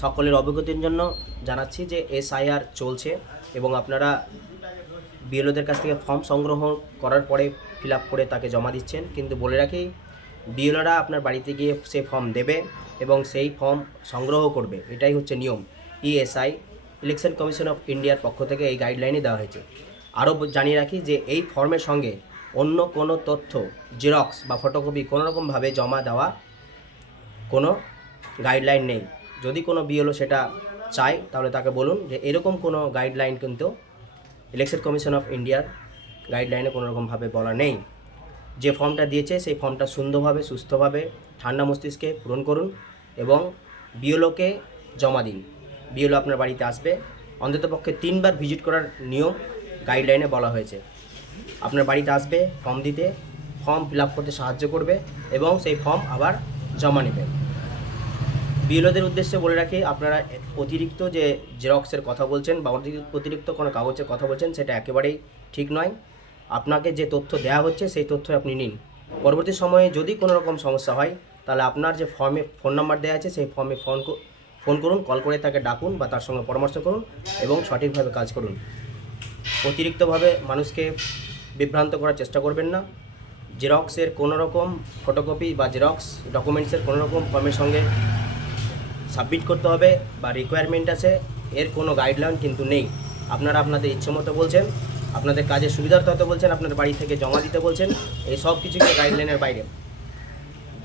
সকলের অবগতির জন্য জানাচ্ছি যে এসআইআর চলছে এবং আপনারা বিএলওদের কাছ থেকে ফর্ম সংগ্রহ করার পরে ফিল করে তাকে জমা দিচ্ছেন। কিন্তু বলে রাখি, বিএলওরা আপনার বাড়িতে গিয়ে সেই ফর্ম দেবে এবং সেই ফর্ম সংগ্রহ করবে। এটাই হচ্ছে নিয়ম। ইএসআই, ইলেকশন কমিশন অফ ইন্ডিয়ার পক্ষ থেকে এই গাইডলাইনই দেওয়া হয়েছে। আরও জানিয়ে রাখি যে এই ফর্মের সঙ্গে অন্য কোনো তথ্য, জেরক্স বা ফটোকপি কোনোরকমভাবে জমা দেওয়া কোনো গাইডলাইন নেই। যদি কোনো বিএলও সেটা চায়, তাহলে তাকে বলুন যে এরকম কোনো গাইডলাইন কিন্তু ইলেকশন কমিশন অফ ইন্ডিয়ার গাইডলাইনে কোনো রকমভাবে বলা নেই। যে ফর্মটা দিয়েছে, সেই ফর্মটা সুন্দরভাবে, সুস্থভাবে, ঠান্ডা মস্তিষ্কে পূরণ করুন এবং বিএলওকে জমা দিন। বিএলও আপনার বাড়িতে আসবে। অন্ততপক্ষে তিনবার ভিজিট করার নিয়ম গাইডলাইনে বলা হয়েছে। আপনার বাড়িতে আসবে ফর্ম দিতে ফর্ম ফিল করতে সাহায্য করবে এবং সেই ফর্ম আবার জমা নেবে। বিএলওদের উদ্দেশ্যে বলে রাখি, আপনারা অতিরিক্ত যে জেরক্সের কথা বলছেন বা অতি- অতিরিক্ত কোনো কাগজের কথা বলছেন, সেটা একেবারেই ঠিক নয়। আপনাকে যে তথ্য দেওয়া হচ্ছে, সেই তথ্য আপনি নিন। পরবর্তী সময়ে যদি কোনো রকম সমস্যা হয়, তাহলে আপনার যে ফর্মে, ফোন নাম্বার দেওয়া আছে, সেই ফর্মে ফোন ফোন করুন, কল করে তাকে ডাকুন বা তার সঙ্গে পরামর্শ করুন এবং সঠিকভাবে কাজ করুন। অতিরিক্তভাবে মানুষকে বিভ্রান্ত করার চেষ্টা করবেন না। জেরক্সের কোনো রকম ফটোকপি বা জেরক্স ডকুমেন্টসের কোনো রকম ফর্মের সঙ্গে সাবমিট করতে হবে বা রিকোয়ারমেন্ট আছে, এর কোনো গাইডলাইন কিন্তু নেই। আপনারা আপনাদের ইচ্ছে মতো বলছেন, আপনাদের কাজের সুবিধার হয়তো বলছেন, আপনাদের বাড়ি থেকে জমা দিতে বলছেন, এই সব কিছুকে গাইডলাইনের বাইরে।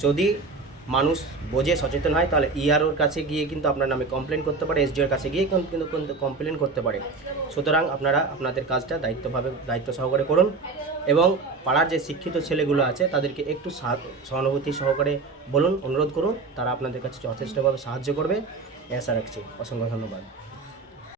যদি মানুষ বোঝে, সচেতন হয়, তাহলে ইআরওর কাছে গিয়ে কিন্তু আপনার নামে কমপ্লেন করতে পারে এসডিওর কাছে গিয়ে কিন্তু কিন্তু কমপ্লেন করতে পারে। সুতরাং আপনারা আপনাদের কাজটা দায়িত্বভাবে দায়িত্ব সহকারে করুন এবং পাড়ার যে শিক্ষিত ছেলেগুলো আছে, তাদেরকে একটু সাহা- সহানুভূতি সহকারে বলুন, অনুরোধ করুন, তারা আপনাদের কাছে যথেষ্টভাবে সাহায্য করবে। আশা রাখছি অসংখ্য ধন্যবাদ।